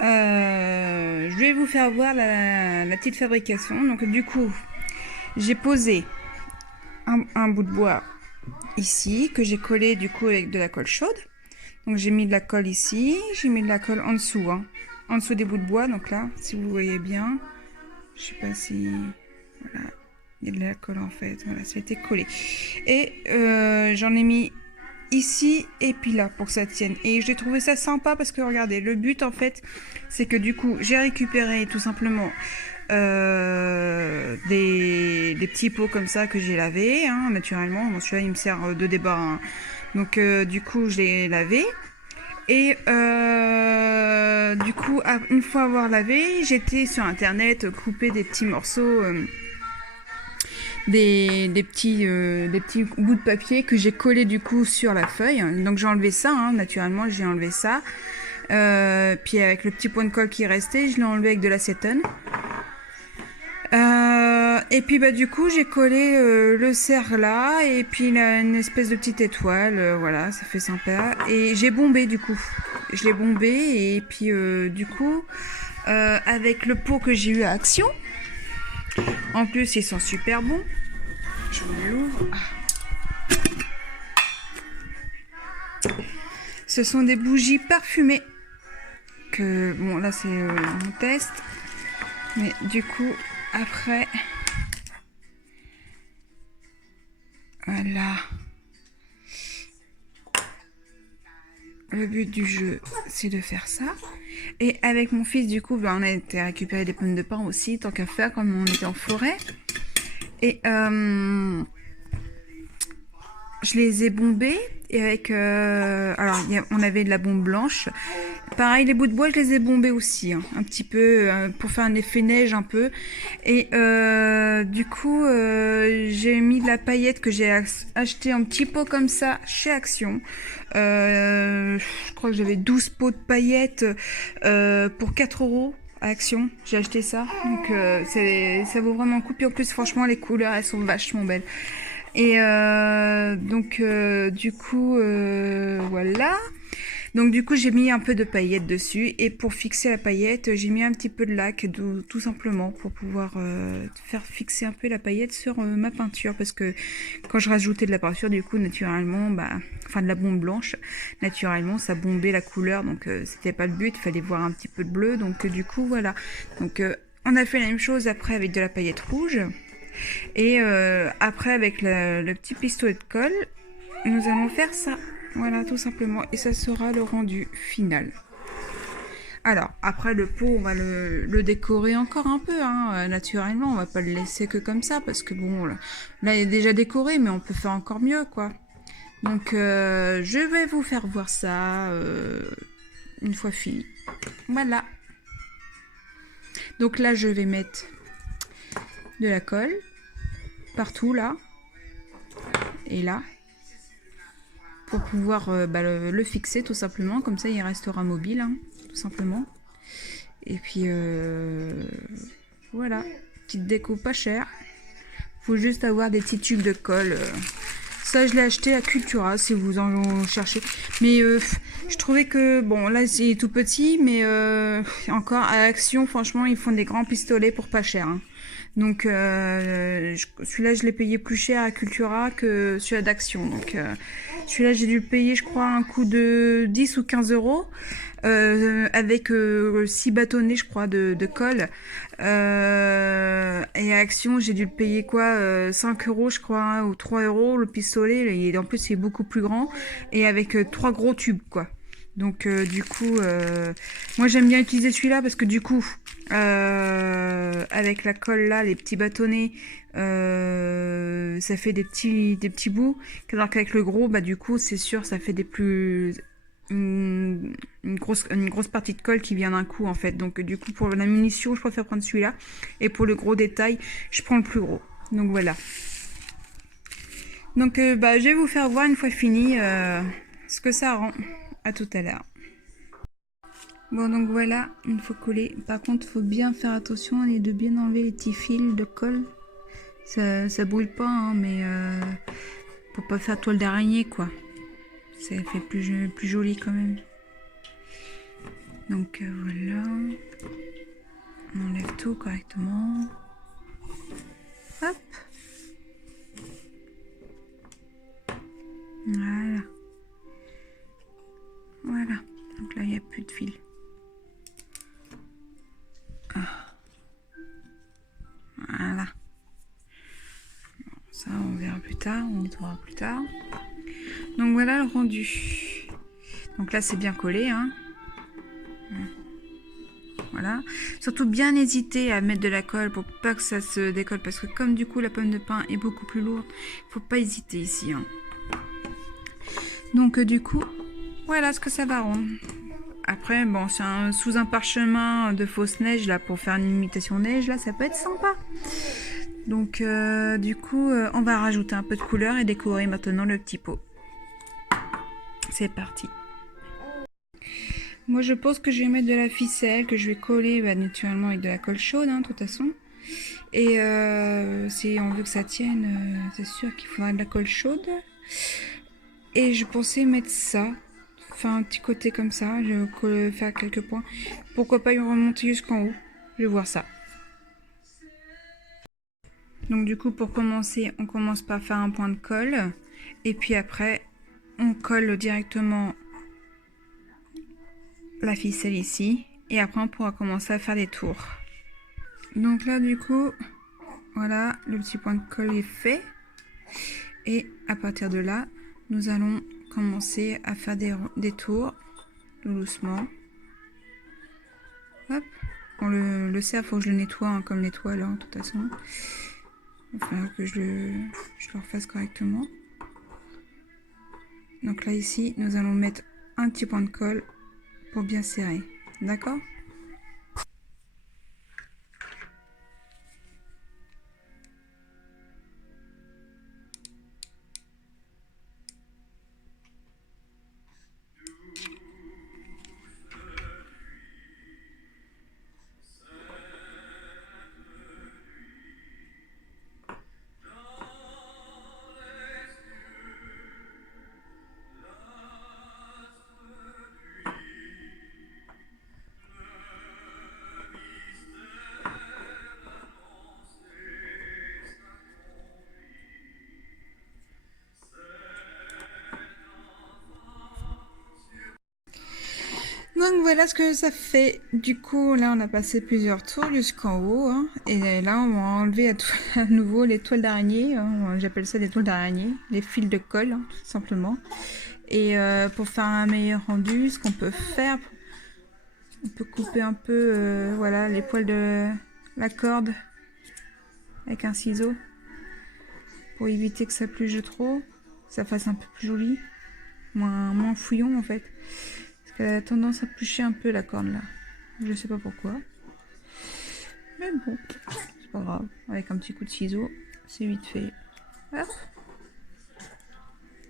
Je vais vous faire voir la petite fabrication. Donc du coup, j'ai posé un bout de bois ici que j'ai collé du coup avec de la colle chaude. Donc j'ai mis de la colle ici, j'ai mis de la colle en dessous, en dessous des bouts de bois. Donc là, si vous voyez bien, je sais pas si voilà, il y a de la colle en fait. Voilà, ça a été collé. Et j'en ai mis ici et puis là pour que ça tienne. Et j'ai trouvé ça sympa parce que regardez, le but en fait, c'est que du coup, j'ai récupéré tout simplement des petits pots comme ça que j'ai lavés, naturellement. Bon, celui-là, il me sert de débat. Donc, du coup, je l'ai lavé. Et du coup, une fois avoir lavé, j'étais sur internet couper des petits morceaux, des petits bouts de papier que j'ai collés du coup sur la feuille. Donc j'ai enlevé ça, naturellement, j'ai enlevé ça. Puis avec le petit point de colle qui restait, je l'ai enlevé avec de l'acétone. Et puis bah du coup j'ai collé le cerf là et puis une espèce de petite étoile, voilà, ça fait sympa. Et j'ai bombé du coup, je l'ai bombé et puis du coup avec le pot que j'ai eu à Action, en plus ils sont super bons. Je vous l'ouvre. Ce sont des bougies parfumées que bon là c'est mon test, mais du coup après voilà. Le but du jeu, c'est de faire ça. Et avec mon fils, du coup, bah, on a été récupérer des pommes de pin aussi, tant qu'à faire, comme on était en forêt. Et je les ai bombés. Et avec... alors, on avait de la bombe blanche. Pareil, les bouts de bois, je les ai bombés aussi. Un petit peu, pour faire un effet neige un peu. Et du coup, j'ai mis de la paillette que j'ai acheté en petit pot comme ça chez Action. Je crois que j'avais 12 pots de paillettes pour 4 euros à Action. J'ai acheté ça. Donc ça vaut vraiment le coup. Puis en plus, franchement, les couleurs, elles sont vachement belles. Et donc, du coup, voilà. Donc du coup j'ai mis un peu de paillettes dessus et pour fixer la paillette j'ai mis un petit peu de lac tout simplement pour pouvoir faire fixer un peu la paillette sur ma peinture, parce que quand je rajoutais de la peinture du coup naturellement enfin de la bombe blanche, naturellement ça bombait la couleur, donc c'était pas le but, il fallait voir un petit peu de bleu, donc du coup voilà. Donc on a fait la même chose après avec de la paillette rouge et après avec le petit pistolet de colle nous allons faire ça. Voilà, tout simplement. Et ça sera le rendu final. Alors, après le pot, on va le décorer encore un peu, naturellement. On va pas le laisser que comme ça, parce que bon, là, il est déjà décoré, mais on peut faire encore mieux, quoi. Donc, je vais vous faire voir ça une fois fini. Voilà. Donc là, je vais mettre de la colle partout, là. Et là. Pour pouvoir le fixer tout simplement, comme ça il restera mobile, tout simplement. Et puis voilà, petite déco pas chère. Faut juste avoir des petits tubes de colle. Ça je l'ai acheté à Cultura si vous en cherchez. Mais je trouvais que bon là c'est tout petit, mais encore à Action franchement ils font des grands pistolets pour pas cher. Donc celui-là je l'ai payé plus cher à Cultura que celui-là d'Action. Donc celui-là j'ai dû le payer je crois un coût de 10 ou 15 euros. Avec 6 bâtonnets je crois de colle. Et à Action j'ai dû le payer quoi 5 euros je crois, ou 3 euros le pistolet. En plus il est beaucoup plus grand. Et avec 3 gros tubes quoi. Donc du coup, moi j'aime bien utiliser celui-là parce que du coup, avec la colle là, les petits bâtonnets, ça fait des petits bouts. Alors qu'avec le gros, bah du coup c'est sûr, ça fait une grosse partie de colle qui vient d'un coup en fait. Donc du coup pour la munition, je préfère prendre celui-là. Et pour le gros détail, je prends le plus gros. Donc voilà. Donc je vais vous faire voir une fois fini ce que ça rend. À tout à l'heure. Bon donc voilà, une fois collé. Par contre, faut bien faire attention et de bien enlever les petits fils de colle. Ça brûle pas, mais pour pas faire toile d'araignée quoi. Ça fait plus joli quand même. Donc voilà. On enlève tout correctement. Hop. Voilà. Voilà. Donc là, il n'y a plus de fil. Ah. Voilà. Ça, on verra plus tard. On nettoiera plus tard. Donc voilà le rendu. Donc là, c'est bien collé, hein. Voilà. Surtout bien hésiter à mettre de la colle pour pas que ça se décolle. Parce que comme du coup, la pomme de pin est beaucoup plus lourde, il faut pas hésiter ici, hein. Donc du coup, voilà ce que ça va rendre. Après, bon, c'est sous un parchemin de fausse neige, là, pour faire une imitation neige, là, ça peut être sympa. Donc, du coup, on va rajouter un peu de couleur et décorer maintenant le petit pot. C'est parti. Moi, je pense que je vais mettre de la ficelle, que je vais coller naturellement avec de la colle chaude, hein, de toute façon. Et si on veut que ça tienne, c'est sûr qu'il faudra de la colle chaude. Et je pensais mettre ça, faire un petit côté comme ça, je vais faire quelques points. Pourquoi pas y remonter jusqu'en haut, je vais voir ça. Donc du coup, pour commencer, on commence par faire un point de colle. Et puis après, on colle directement la ficelle ici. Et après, on pourra commencer à faire des tours. Donc là, du coup, voilà, le petit point de colle est fait. Et à partir de là, nous allons commencer à faire des tours, tout doucement. Hop. Bon, le cerf, il faut que je le nettoie, hein, comme l'étoile, hein, de toute façon. Il va falloir que je le refasse correctement. Donc là, ici, nous allons mettre un petit point de colle pour bien serrer. D'accord ? Donc voilà ce que ça fait. Du coup, là, on a passé plusieurs tours jusqu'en haut, hein, et là, on va enlever à nouveau les toiles d'araignée, hein, j'appelle ça des toiles d'araignée, les fils de colle, hein, tout simplement. Et pour faire un meilleur rendu, ce qu'on peut faire, on peut couper un peu voilà, les poils de la corde avec un ciseau pour éviter que ça pluge trop, que ça fasse un peu plus joli, moins fouillon en fait. Elle a tendance à plucher un peu la corne là. Je sais pas pourquoi. Mais bon, c'est pas grave. Avec un petit coup de ciseau, c'est vite fait. Hop.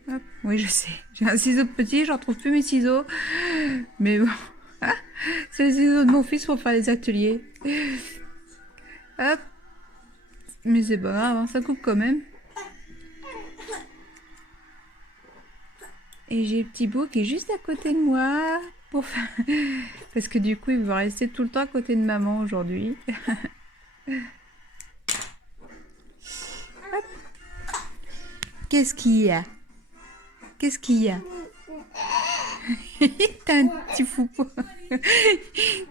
Hop. Oui, je sais. J'ai un ciseau petit, j'en trouve plus mes ciseaux. Mais bon. C'est les ciseaux de mon fils pour faire les ateliers. Hop. Mais c'est pas grave, hein, ça coupe quand même. Et j'ai le petit beau qui est juste à côté de moi. Pour faire... Parce que du coup, il va rester tout le temps à côté de maman aujourd'hui. Qu'est-ce qu'il y a? Qu'est-ce qu'il y a? T'as un petit foupeau.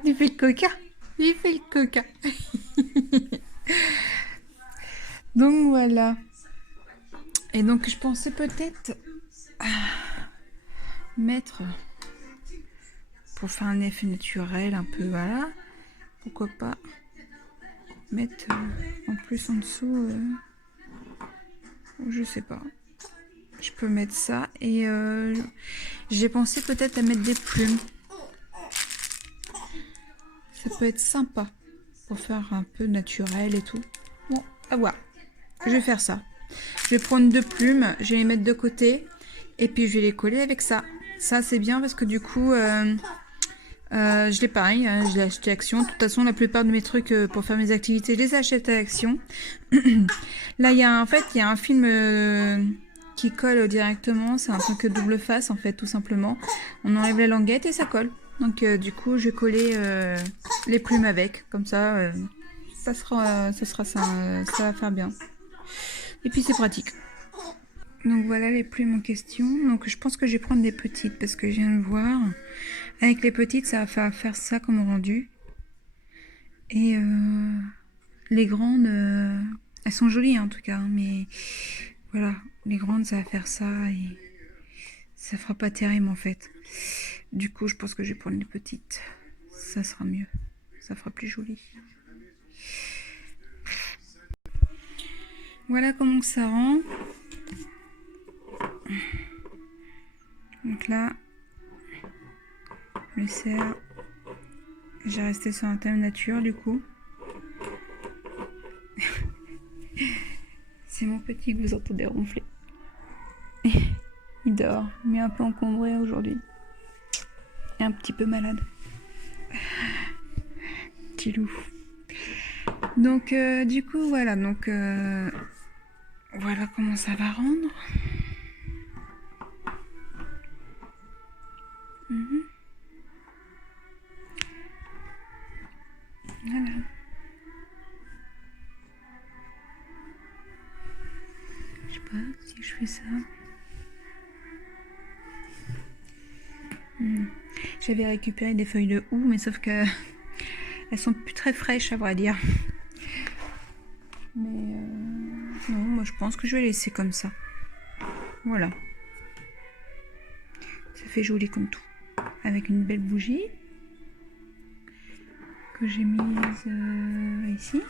Il fait le coquin. Il fait le coquin. Donc voilà. Et donc je pensais peut-être mettre, pour faire un effet naturel un peu, voilà, pourquoi pas mettre en plus en dessous, je sais pas, je peux mettre ça. Et j'ai pensé peut-être à mettre des plumes, ça peut être sympa pour faire un peu naturel et tout. Bon, à voir, je vais faire ça. Je vais prendre 2 plumes, je vais les mettre de côté et puis je vais les coller avec ça. Ça c'est bien parce que du coup je l'ai pareil, hein, je l'ai acheté à Action. De toute façon, la plupart de mes trucs pour faire mes activités, je les achète à Action. Là, il y a un film qui colle directement. C'est un truc double face en fait, tout simplement. On enlève la languette et ça colle. Donc du coup, je vais coller les plumes avec, comme ça, ça va faire bien. Et puis c'est pratique. Donc voilà les plumes en question. Donc je pense que je vais prendre des petites parce que je viens de voir. Avec les petites, ça va faire ça comme rendu. Et les grandes, elles sont jolies en tout cas, mais voilà, les grandes, ça va faire ça et ça fera pas terrible en fait. Du coup, je pense que je vais prendre les petites. Ça sera mieux. Ça fera plus joli. Voilà comment ça rend. Donc là, le cerf, j'ai resté sur un thème nature du coup. C'est mon petit que vous entendez ronfler. Il dort, mais un peu encombré aujourd'hui. Et un petit peu malade. Petit loup. Donc du coup voilà, donc voilà comment ça va rendre. Voilà. Je sais pas si je fais ça. J'avais récupéré des feuilles de houx, mais sauf que elles sont plus très fraîches à vrai dire. Mais non, moi je pense que je vais laisser comme ça. Voilà. Ça fait joli comme tout. Avec une belle bougie que j'ai mise ici.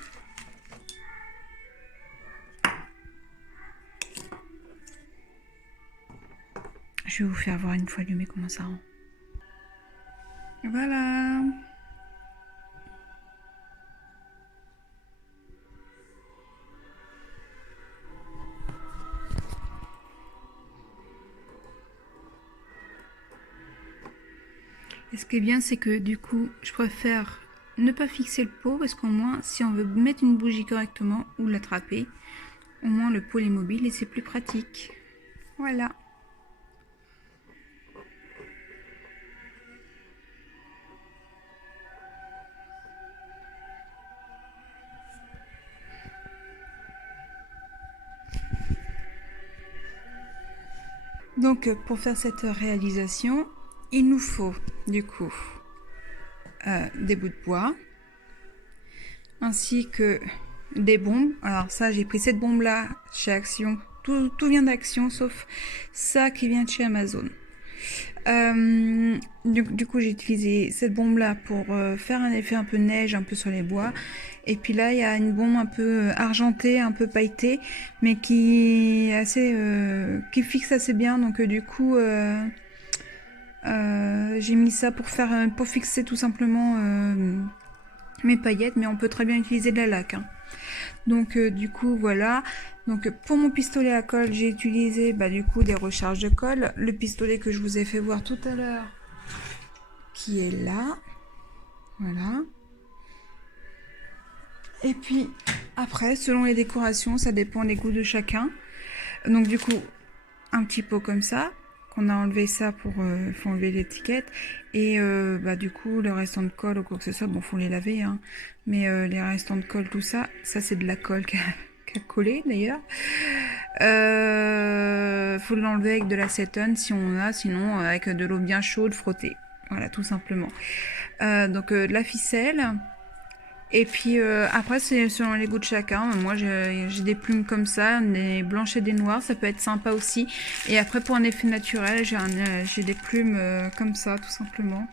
Je vais vous faire voir une fois allumé comment ça rend. Voilà. Et ce qui est bien, c'est que du coup, je préfère ne pas fixer le pot parce qu'au moins, si on veut mettre une bougie correctement ou l'attraper, au moins le pot est mobile et c'est plus pratique. Voilà. Donc pour faire cette réalisation, il nous faut du coup des bouts de bois, ainsi que des bombes. Alors ça, j'ai pris cette bombe là chez Action. Tout vient d'Action sauf ça qui vient de chez Amazon. Du coup, j'ai utilisé cette bombe là pour faire un effet un peu neige, un peu sur les bois. Et puis là, il y a une bombe un peu argentée, un peu pailletée, mais qui est assez, qui fixe assez bien. Donc du coup, j'ai mis ça pour fixer tout simplement mes paillettes, mais on peut très bien utiliser de la laque. Hein. Donc du coup voilà. Donc pour mon pistolet à colle, j'ai utilisé du coup des recharges de colle. Le pistolet que je vous ai fait voir tout à l'heure, qui est là. Voilà. Et puis après, selon les décorations, ça dépend des goûts de chacun. Donc du coup, un petit pot comme ça, qu'on a enlevé ça pour faut enlever l'étiquette. Et du coup, le restant de colle ou quoi que ce soit, bon, faut les laver. Hein. Mais les restants de colle, tout ça, ça c'est de la colle qui a collé d'ailleurs. Faut l'enlever avec de l'acétone si on en a, sinon avec de l'eau bien chaude frottée. Voilà, tout simplement. Donc de la ficelle. Et puis après, c'est selon les goûts de chacun. Moi, j'ai des plumes comme ça, des blanches et des noires, ça peut être sympa aussi. Et après, pour un effet naturel, j'ai des plumes comme ça, tout simplement.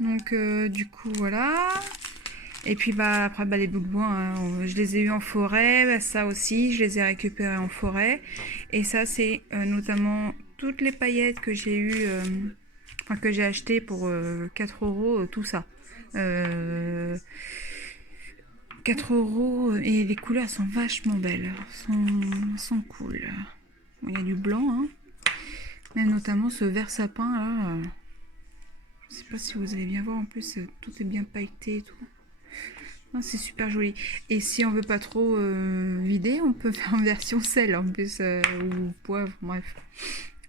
Donc, du coup, voilà. Et puis, après, les bouts de bois, hein, je les ai eu en forêt. Ça aussi, je les ai récupérés en forêt. Et ça, c'est notamment toutes les paillettes que j'ai eues, que j'ai achetées pour 4 €, tout ça. 4 € et les couleurs sont vachement belles, sont cool. Bon, il y a du blanc, hein. Mais notamment ce vert sapin là. Je sais pas si vous allez bien voir, en plus tout est bien pailleté et tout. C'est super joli. Et si on veut pas trop vider, on peut faire en version sel en plus, ou poivre, bref.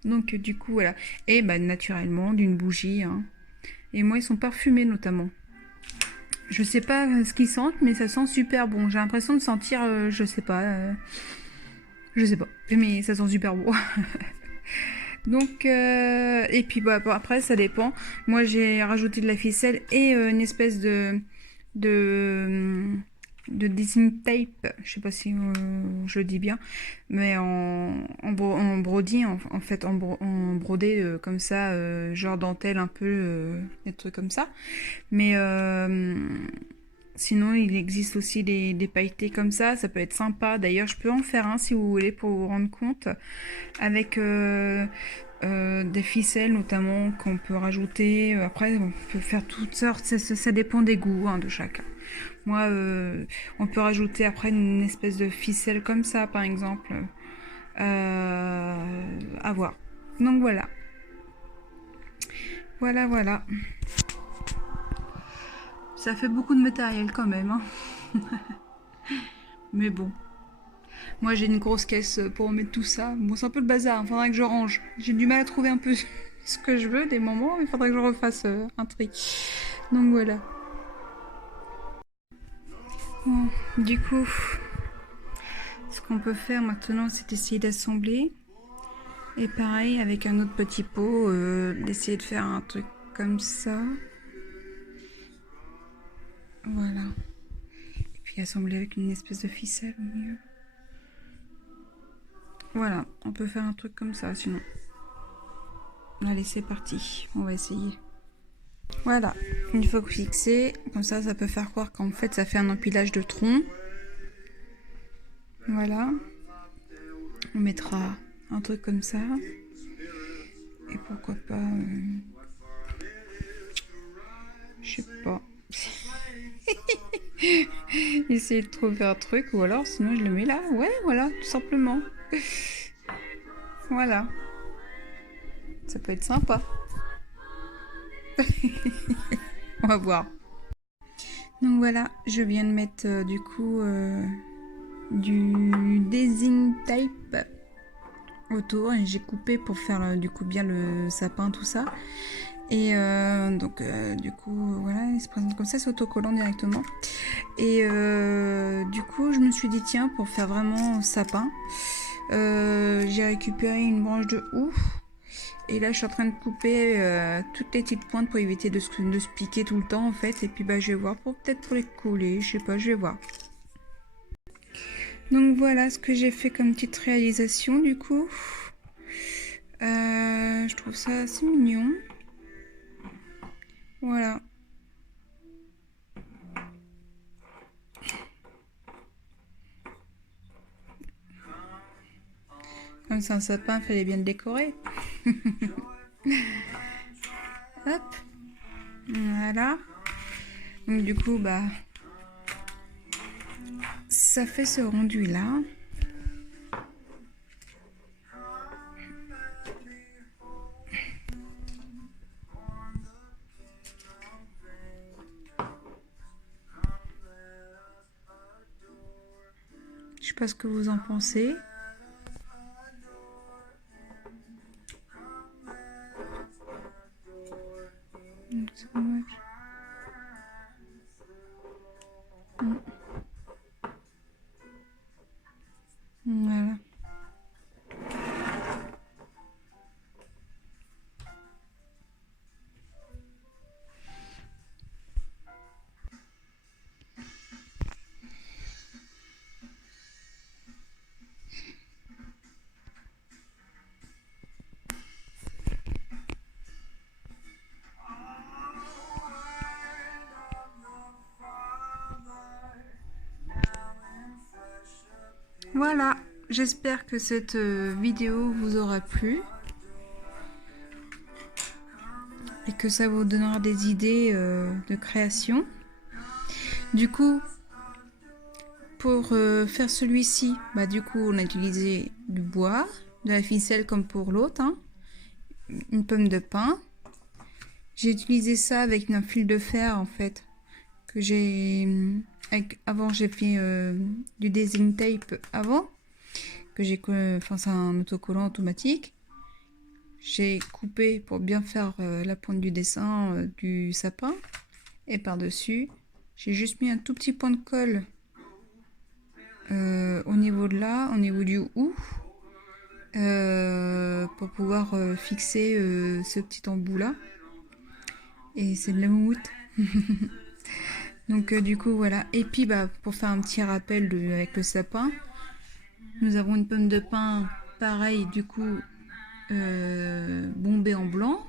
Donc du coup voilà. Et naturellement d'une bougie, hein. Et moi, ils sont parfumés notamment. Je sais pas ce qu'ils sentent, mais ça sent super bon. J'ai l'impression de sentir, je sais pas, mais ça sent super bon. Donc, et puis bah, après, ça dépend. Moi, j'ai rajouté de la ficelle et une espèce de, de design tape. Je sais pas si je le dis bien, mais en brodi, en fait, en brodé comme ça, genre dentelle un peu, des trucs comme ça. Mais sinon, il existe aussi des pailletés comme ça peut être sympa. D'ailleurs, je peux en faire un si vous voulez pour vous rendre compte, avec des ficelles notamment qu'on peut rajouter. Après, on peut faire toutes sortes, ça dépend des goûts hein, de chacun. Moi, on peut rajouter après une espèce de ficelle comme ça, par exemple. À voir. Donc voilà. Voilà, voilà. Ça fait beaucoup de matériel quand même. Hein. Mais bon. Moi, j'ai une grosse caisse pour mettre tout ça. Bon, c'est un peu le bazar. Il faudrait que je range. J'ai du mal à trouver un peu ce que je veux des moments. Il faudrait que je refasse un tri. Donc voilà. Bon, du coup, ce qu'on peut faire maintenant, c'est essayer d'assembler. Et pareil, avec un autre petit pot, d'essayer de faire un truc comme ça. Voilà. Et puis assembler avec une espèce de ficelle au milieu. Voilà, on peut faire un truc comme ça sinon. Allez, c'est parti. On va essayer. Voilà, une fois fixé, comme ça peut faire croire qu'en fait ça fait un empilage de troncs. Voilà. On mettra un truc comme ça. Et pourquoi pas... je sais pas. Essayer de trouver un truc ou alors sinon je le mets là. Ouais, voilà, tout simplement. Voilà. Ça peut être sympa. On va voir. Donc voilà, je viens de mettre du coup du design tape autour et j'ai coupé pour faire du coup bien le sapin, tout ça. Et donc du coup voilà, il se présente comme ça, c'est autocollant directement. Et du coup je me suis dit tiens, pour faire vraiment sapin, j'ai récupéré une branche de houx. Et là je suis en train de couper toutes les petites pointes pour éviter de se piquer tout le temps en fait. Et puis bah je vais voir pour peut-être pour les coller, je sais pas, je vais voir. Donc voilà ce que j'ai fait comme petite réalisation du coup. Je trouve ça assez mignon. Voilà. Comme c'est un sapin, il fallait bien le décorer. Hop. Voilà. Donc du coup, bah, ça fait ce rendu là. Je sais pas ce que vous en pensez. C'est dommage. Voilà. Voilà, j'espère que cette vidéo vous aura plu et que ça vous donnera des idées de création. Du coup, pour faire celui-ci, bah, du coup, on a utilisé du bois, de la ficelle comme pour l'autre, hein, une pomme de pin. J'ai utilisé ça avec un fil de fer en fait que j'ai avant j'ai fait du design tape avant que j'ai enfin c'est un autocollant automatique. j'ai coupé pour bien faire la pointe du dessin du sapin. Et par-dessus, j'ai juste mis un tout petit point de colle au niveau de là, au niveau du ou, pour pouvoir fixer ce petit embout là. Et c'est de la moumoute. Donc du coup voilà. Et puis bah, pour faire un petit rappel avec le sapin, nous avons une pomme de pin pareil du coup bombée en blanc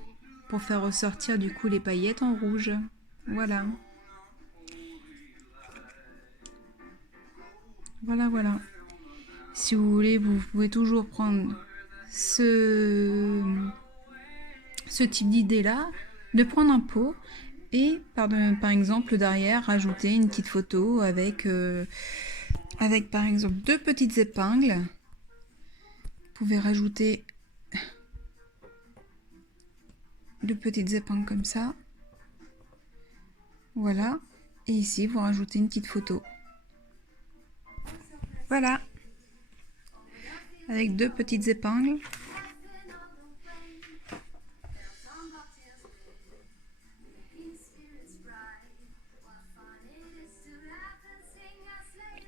pour faire ressortir du coup les paillettes en rouge. Voilà. Voilà, voilà. Si vous voulez, vous pouvez toujours prendre ce type d'idée là, de prendre un pot et par exemple derrière rajouter une petite photo avec par exemple deux petites épingles. Vous pouvez rajouter deux petites épingles comme ça. Voilà. Et ici, vous rajoutez une petite photo. Voilà. Avec deux petites épingles.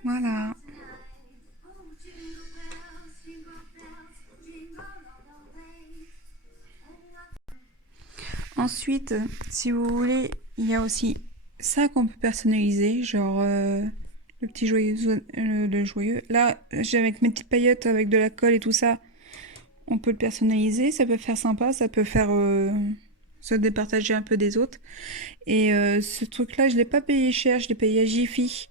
Voilà. Ensuite, si vous voulez, il y a aussi ça qu'on peut personnaliser, genre le petit joyeux, le joyeux. Là, j'ai avec mes petites paillettes, avec de la colle et tout ça, on peut le personnaliser. Ça peut faire sympa, ça peut faire se départager un peu des autres. Et ce truc-là, je l'ai pas payé cher, je l'ai payé à Jiffy,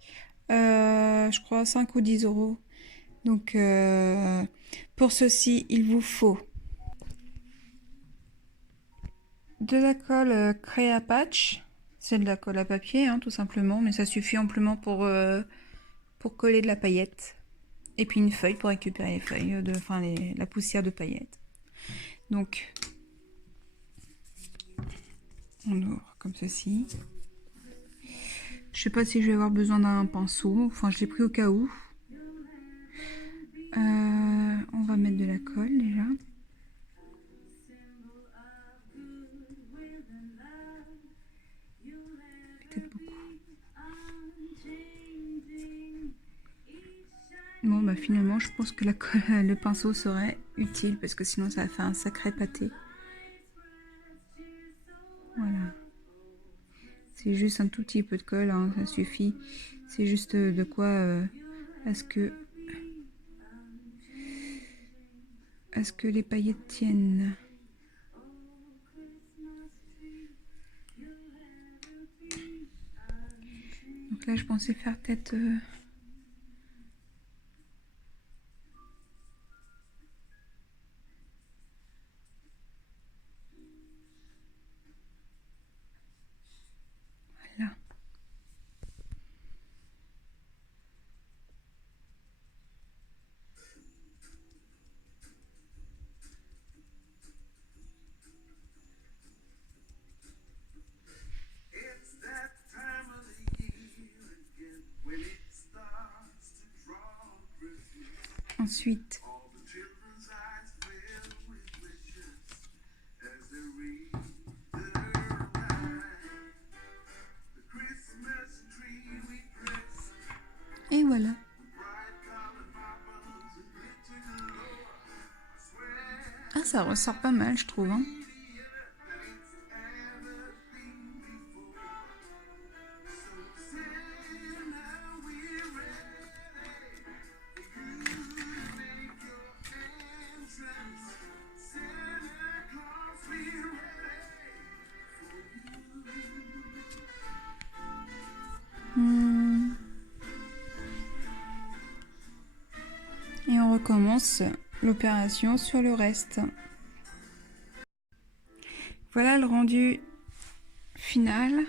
je crois 5 ou 10 euros. Donc pour ceci, il vous faut de la colle Créa Patch. C'est de la colle à papier, hein, tout simplement, mais ça suffit amplement pour coller de la paillette. Et puis une feuille pour récupérer les feuilles, enfin la poussière de paillettes. Donc, on ouvre comme ceci. Je sais pas si je vais avoir besoin d'un pinceau, enfin je l'ai pris au cas où. On va mettre de la colle déjà. Peut-être beaucoup. Bon bah finalement je pense que la colle, le pinceau serait utile parce que sinon ça va faire un sacré pâté. Voilà. C'est juste un tout petit peu de colle, hein, ça suffit. C'est juste de quoi à ce que les paillettes tiennent. Donc là je pensais faire peut-être voilà. Ensuite, et voilà. Ah, ça ressort pas mal, je trouve. Hein. Et on recommence l'opération sur le reste. Voilà le rendu final.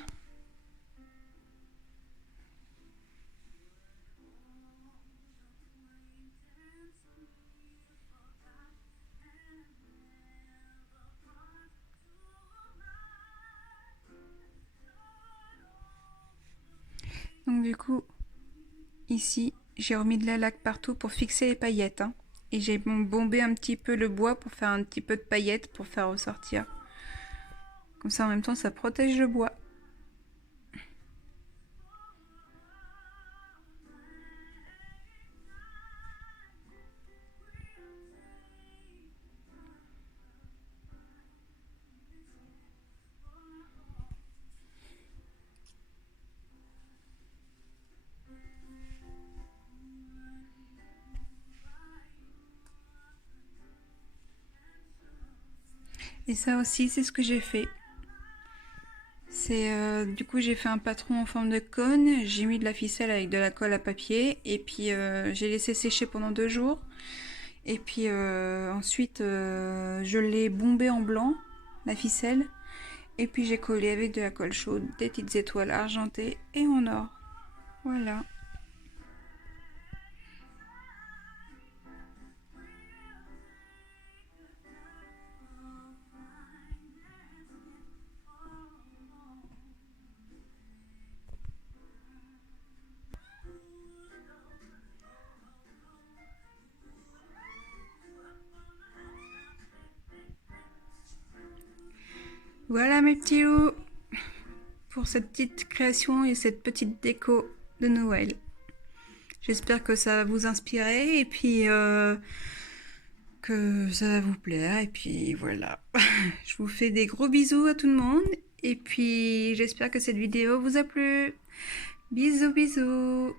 Donc du coup, ici, j'ai remis de la laque partout pour fixer les paillettes. Hein. Et j'ai bombé un petit peu le bois pour faire un petit peu de paillettes pour faire ressortir. Comme ça en même temps ça protège le bois. Et ça aussi c'est ce que j'ai fait. Du coup j'ai fait un patron en forme de cône, j'ai mis de la ficelle avec de la colle à papier et puis j'ai laissé sécher pendant 2 jours. Et puis ensuite je l'ai bombé en blanc, la ficelle. Et puis j'ai collé avec de la colle chaude des petites étoiles argentées et en or. Voilà. Voilà mes petits loups pour cette petite création et cette petite déco de Noël. J'espère que ça va vous inspirer et puis que ça va vous plaire. Et puis voilà. Je vous fais des gros bisous à tout le monde. Et puis j'espère que cette vidéo vous a plu. Bisous bisous.